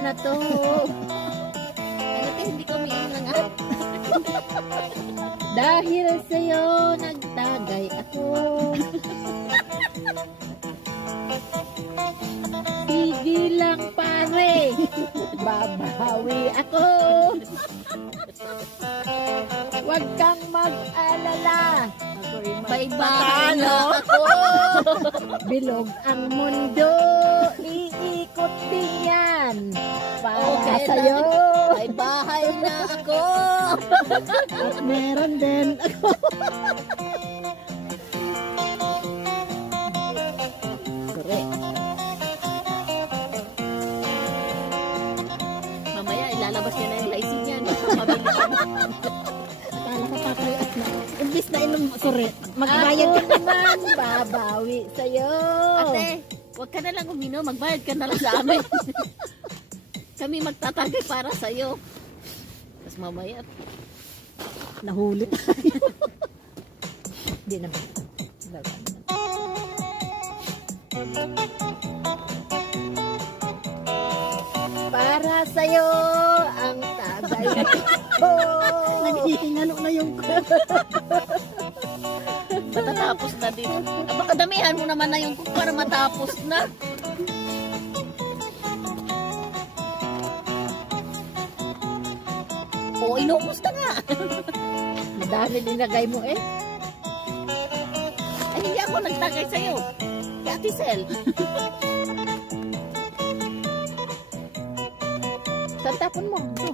na to. Ate, hindi ko umiinom lang ah. Dahil sa'yo nagtagay ako. Sige lang pare, babawi ako. Huwag kang mag-alala, May bahay na ako. bilog ang mundo, iikot din yan para Okay, sa'yo. May bahay na ako. At meron din ako. Correct. Mamaya ilalabas niya na yung laisig niya. Mabili ka na. Akala ko papayat na. Imbis na inom, sorry, magbayad ka naman, babawi sa'yo. Ate, huwag ka na lang uminom. Magbayad ka na lang sa amin. Kami magtatagay para sa'yo. Tapos mamaya, Nahuli tayo. Hindi naman. Para sa'yo ang tagay ko. Naghihingalo na yung matatapos na din. Baka damihan mo naman na yung cook para matapos na. Oo, inubos na nga. Madami linagay mo eh. Ay, hindi ako nagtagay sa'yo. Si Ate Sel. Tatapon mo. Ito.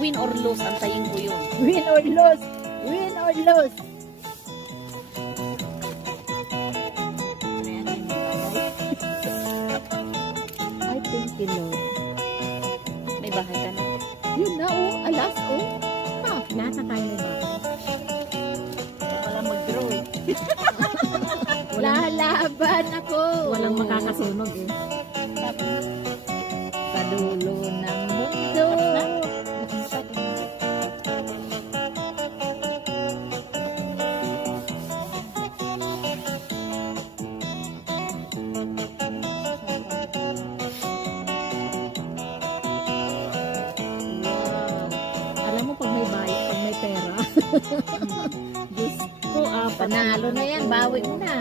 Win or lose, antayin ko yun. Win or lose. Win or lose. I thank you, Lord. May bahay ka na. Yun na, oh. Alas, oh. Ha, nasa tayo na ba? Wala mag-draw eh. Lalaban ako. Walang makakasunog eh. Sa dulo ng mundo. Alam mo pag may bayad, pag may pera. Diyos ko, Panalo na yan. Bawi mo na.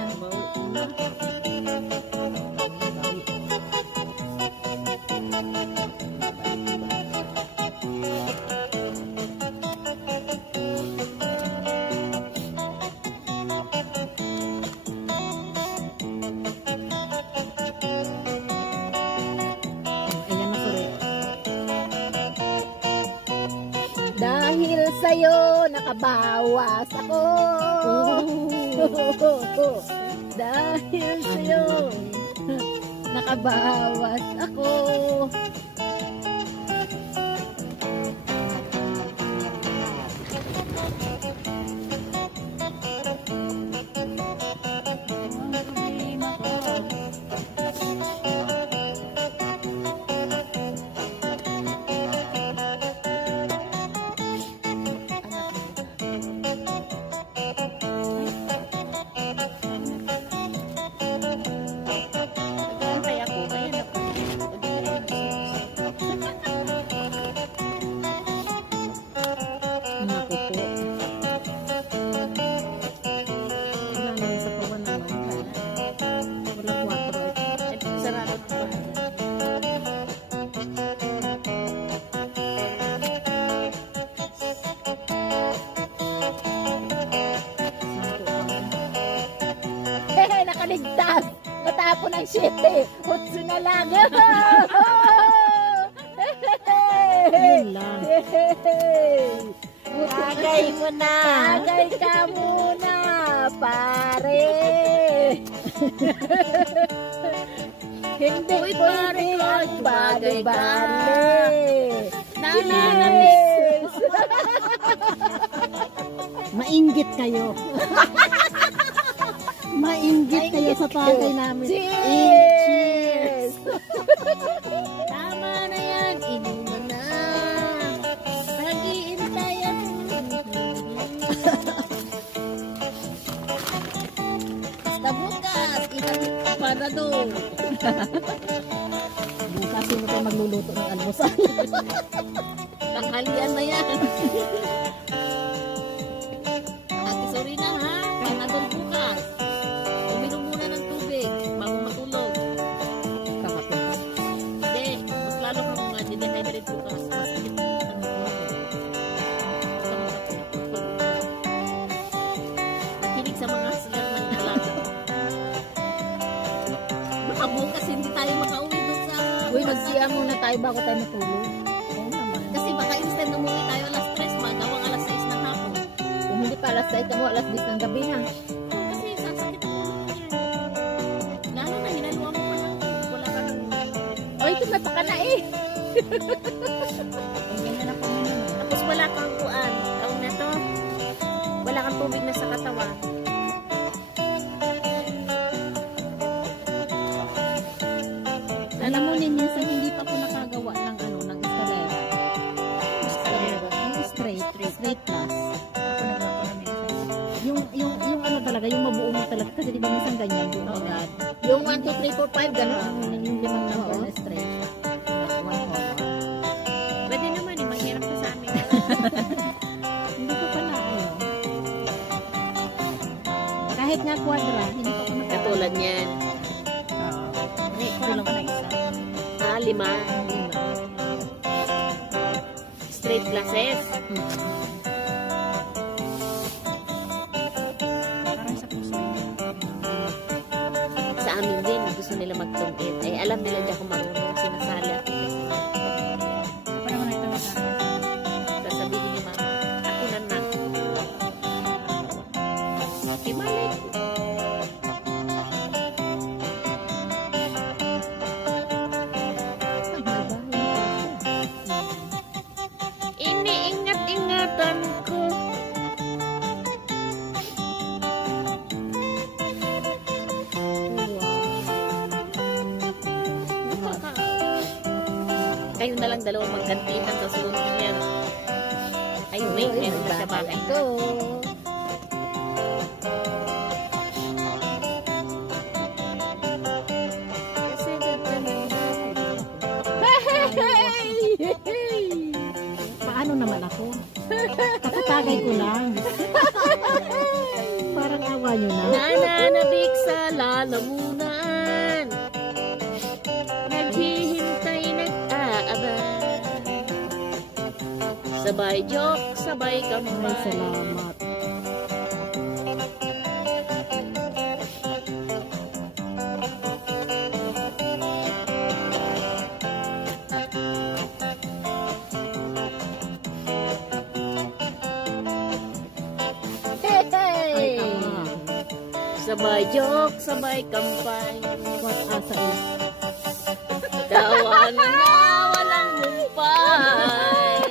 Ayan na sorry. Dahil sa'yo nakabawas ako. Dahil sa'yo nakabawas ako. Nag-aantay ako. Ayan ako. naligtas. Natapon ang 7. Utso na lang. Yun lang. Tagay mo na. Tagay ka muna, pare. Hindi Uy, pwede pare, ang bagay ka. bali-bali. Nananabis. Mainggit kayo. Mainggit kayo sa tagay namin. Cheers! Tama na yan. Inuman na. Nag-iintayan. Basta bukas. Itatid ka pa na doon. Bukas sino tayo magluluto ng almusal. Tanghalian na yan. Ate, sorry na ha. Kaya na doon bukas. Uminom muna ng tubig bago matulog. Kakapin. Hindi. Mas lalo kang mga dehydrate bukas. Masakit ang buhay. Basta masakit. Makinig sa mga sigar ng alaga. Baka bukas hindi tayo makauwi doon sa... Uy, magsiya muna tayo bago tayo matulog. Oo naman. Kasi baka instant umuwi tayo alas 3, magawang alas 6 ng hapon. Kung hindi pa alas 6 mo, alas 10 ng gabi na. Kasi sasakit ang ulo ko yan. Lalo na hinaluwa mo pa lang. Wala ka nang... Uy, ito may pakana eh. Ganyan ako naman. Tapos wala kang kuan. Tawag na to. Wala kang tubig na sa katawan. Alam mo din, minsan hindi pa ako nakagawa ng ng eskalera. Yung straight plus. Ako nagawa ko na minsan. Yung ano talaga, yung mabuo mo talaga. Kasi di ba minsan ganyan, yung agad. Yung 1, 2, 3, 4, 5, gano'n. Yung limang number na straight. One hour. Pwede naman eh. Mahirap ka sa amin. Hindi ko pa na kahit nga quadra, hindi pa ako nakagawa. Katulad niyan. Kulang pa na isa. 5. Straight classes. Parang sa puso yun. Sa amin din. Gusto nila magtungkit. Ay alam nila di ako marunong. Sinasali ako. Parang nagtawa sa akin. Sasabihin ni mama, ako na na. Himalay ko. Iniingat-ingatan ko. Kayo na lang dalawang magkantihan sa sulit niyan. Ay, wait, meron na sa bahay. Ito. Kasi Paano naman ako? Kakatagay ko lang. Parang awa nyo na. nananabik sa lalamunan. Naghihintay, nag-aabang. Sabay joke, sabay Ay, kampay. salamat. Ay, ama. Sabay joke, sabay kampay. What asa is? Tawanan na walang mumpay.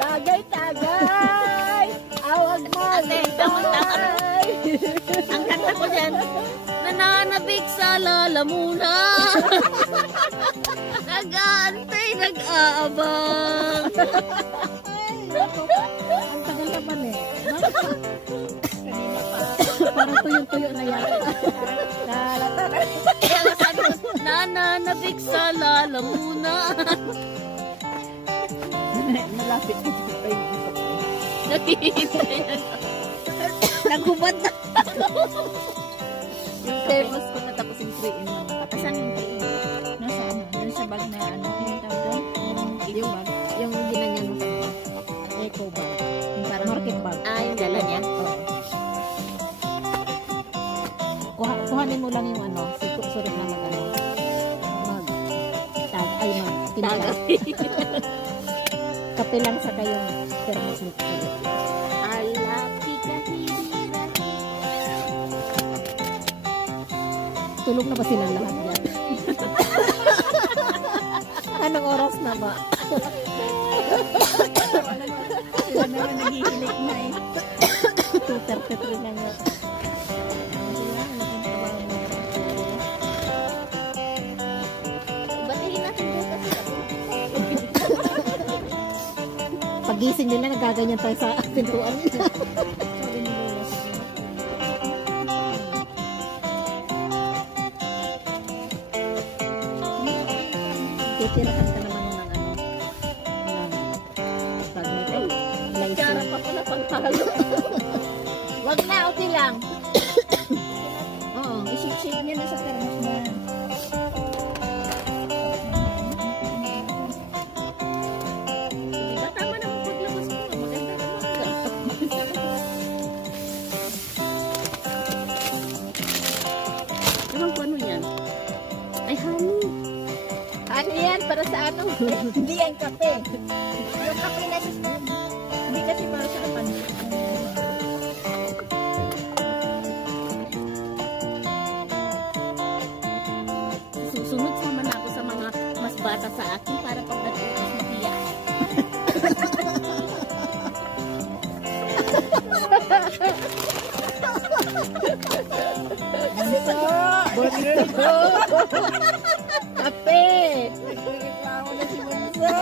Tagay, tagay. Awag mo. Ate, tama-tama. Ang kanta ko dyan, nananabik sa lalamunan. Nag-aantay, nag-aabang. Ang tagal naman eh. Parang tuyo-tuyo na yan. Kaya sabi ko, nananabik sa lalamunan. Malapit ko pa yung Nakihintay. Nagubad na. Yung thermos ko natapos yung 3 in 1. Asan yung kayo? Nasa ano? Nasa sa bag na ano? Yung tawag doon? Yung bag. Yung ginanyan mo. Eco bag. Yung parang Market bag. Ah, yung dala niya? kuhanin mo lang yung ano, sulit na mag ano. Tinaga. Kape lang sa kayong thermos nito. Alapi kahirira. Tulog na ba silang lahat dyan? Anong oras na ba? Sila naman naghihilik na eh. 2:33 na nga. Batiin natin doon kasi. Pagising nila, nagaganyan tayo sa pintuan nila. Sabi ni Lola, sige. Titirahan ka naman ng ano, ng pag-metal. Cara pa pala pangpalo. Wag na, okay lang. Oo. I-shake niya na sa thermos na. Diba tama naman paglabas ko. Maganda naman. Ewan ko ano yan. Ay, honey. Ano yan? Para sa ano? Hindi yan kape. Yung kape na sa spoon. Hindi kasi para sa kapan. Susunod sama na ako sa mga mas bata sa akin para pagdating ko sa tiya. Kape! Nagreklamo na si Bunso.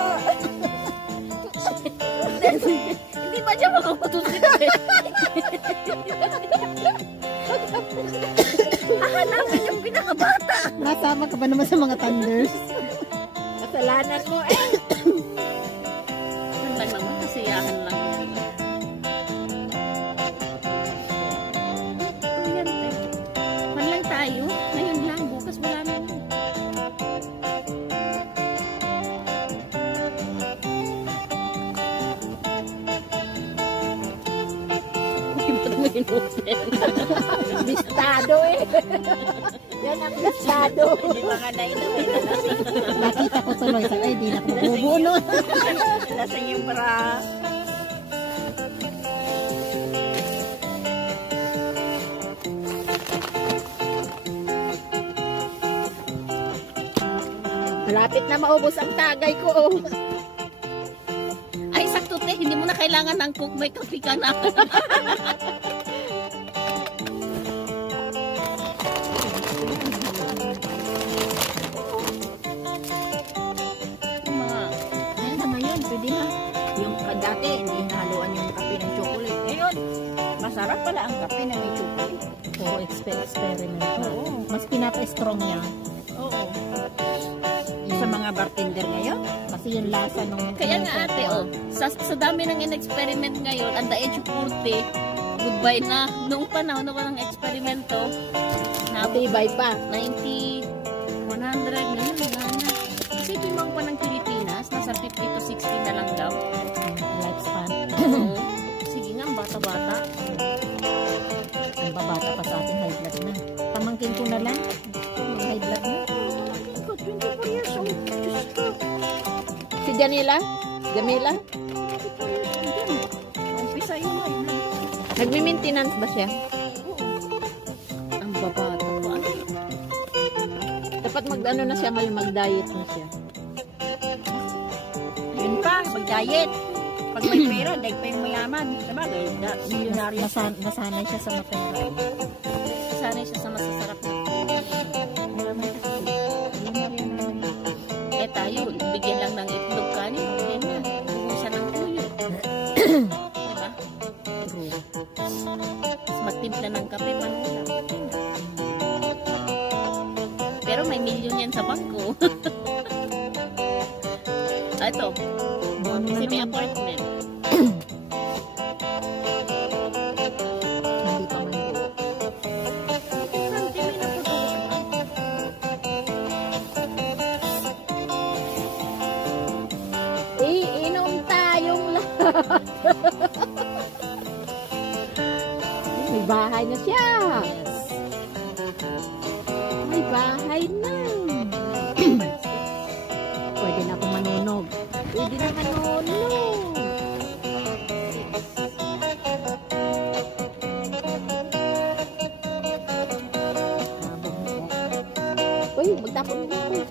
Hindi ba dyan makapatusin eh? Hanapin yung pinakabata. Nasama ka ba naman sa mga thunders? Kasalanan mo eh. Yan lang naman, kasiyahan lang yan. Ito yan, te. Man lang tayo. Ngayon lang, bukas wala na yun. Uy, ba't mo in-open? Bistado eh. Yan ang bistado. Hindi mga nainaw eh. Nakita ko tuloy sa ay, di na ako mabubuno. Lasang yung bra. Malapit na maubos ang tagay ko. Oh. Ay, sakto te, hindi mo na kailangan ng cook, may kape ka na. Yung mga, Ayun na ngayon, pwede na. Yung dati, hindi nahaluan yung kape ng chocolate. Ngayon, masarap pala ang kape na may chocolate. Puro experiment. Oo. Mas pinapa-strong niya. Oo. Sa mga bartender ngayon, Kasi yung lasa nung... kaya nga ate, oh, sa dami ng in-experiment ngayon, at the age of 40, goodbye na. Noong panahon na walang eksperimento, na Matibay pa. 90, 100, ngayon, wala na. Kasi ito yung mga pa ng Pilipinas, nasa 50 to 60 na lang daw. Lifespan. Oo. Sige nga, ang bata-bata. Ang babata pa sa atin, high blood na. Pamangkin ko na lang. High blood na. 24 years old. Diyos ko. Si Janila? Jamila? 24 years old yan. Umpisa yung high blood. Nagmi-maintenance ba siya? Ang babata pa. Dapat mag-ano na siya, mag-diet na siya. yun pa, mag-diet. Pag may pera, dahil pa yung mayaman. Sabagay, milyonaryo. Nasanay siya sa mapera. Sanay siya sa masasarap na. Mayaman kasi. Milyonaryo na yun. Eh tayo, bigyan lang ng itlog kanin. Okay na. Ubusan ng tuyo. Diba? True. Mas magtimpla ng kape, panula. Okay na. Pero may milyon yan sa bangko. Ito, Buwan na kasi may naman. apartment. Hindi pa man. Hindi, may naputulog pa. Iinom tayong lahat. May bahay na siya. Yes. Magtapon mo na.